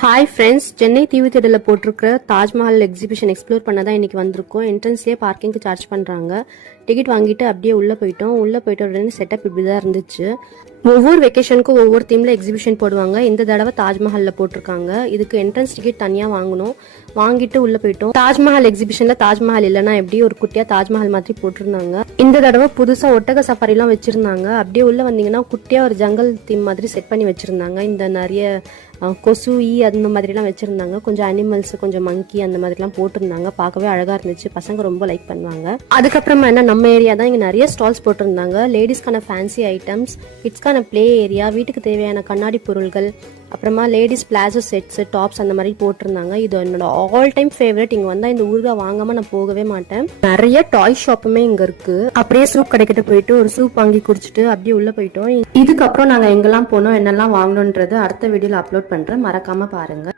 Hi friends Chennai தீவு தேடலில் போட்டிருக்கிற தாஜ்மஹால் எக்ஸிபிஷன் எக்ஸ்ப்ளோர் பண்ண தான் இன்றைக்கி வந்திருக்கோம். என்ட்ரன்ஸ்லேயே பார்க்கிங்க்கு சார்ஜ் பண்ணுறாங்க டிக்கெட் வாங்கிட்டு அப்படியே உள்ளே போயிட்டோம். உள்ளே போயிட்ட உடனே செட்டப் இப்படி தான் இருந்துச்சு. ஒவ்வொரு வெக்கேஷனுக்கும் ஒவ்வொரு தீமில் எக்ஸிபிஷன் போடுவாங்க. இந்த தடவை தாஜ்மஹாலில் போட்டிருக்காங்க. இதுக்கு என்ட்ரன்ஸ் டிக்கெட் தனியாக வாங்கணும். வாங்கிட்டு உள்ளே போயிட்டோம். தாஜ்மஹால் எக்ஸிபிஷனில் தாஜ்மஹால் இல்லைன்னா எப்படி ஒரு குட்டியாக தாஜ்மஹால் மாதிரி போட்டிருந்தாங்க. இந்த தடவை புதுசாக ஒட்டக சஃபாரிலாம் வச்சுருந்தாங்க. அப்படியே உள்ளே வந்தீங்கன்னா குட்டியாக ஒரு ஜங்கல் தீம் மாதிரி செட் பண்ணி வச்சுருந்தாங்க. இந்த நிறைய கொசு ஈ அந்த மாதிரிலாம் வச்சுருந்தாங்க. கொஞ்சம் அனிமல்ஸ் கொஞ்சம் மங்கி அந்த மாதிரிலாம் போட்டிருந்தாங்க. பார்க்கவே அழகாக இருந்துச்சு. பசங்க ரொம்ப லைக் பண்ணுவாங்க. அதுக்கப்புறமா என்ன நம்ம ஏரியா தான் இங்கே நிறைய ஸ்டால்ஸ் போட்டிருந்தாங்க. லேடிஸ்க்கான ஃபேன்சி ஐட்டம்ஸ் கிட்ஸ்க்கான ப்ளே ஏரியா வீட்டுக்கு தேவையான கண்ணாடி பொருள்கள் அப்புறமா லேடிஸ் பிளாசோ செட்ஸ் டாப்ஸ் அந்த மாதிரி போட்டிருந்தாங்க. இது என்னோட ஆல் டைம் ஃபேவரட் இங்கே வந்தால் இந்த ஊறுகாய் வாங்காம நான் போகவே மாட்டேன். நிறைய டாய் ஷாப்புமே இங்கே இருக்கு. அப்படியே சூப் கடைக்கிட்ட போயிட்டு ஒரு சூப் வாங்கி குடிச்சிட்டு அப்படியே உள்ளே போயிட்டோம். இதுக்கப்புறம் நாங்கள் எங்கெல்லாம் போனோம் என்னெல்லாம் வாங்கணுன்றது அடுத்த வீடியோவில் அப்லோட் பண்ணுறேன் மறக்காம பாருங்க.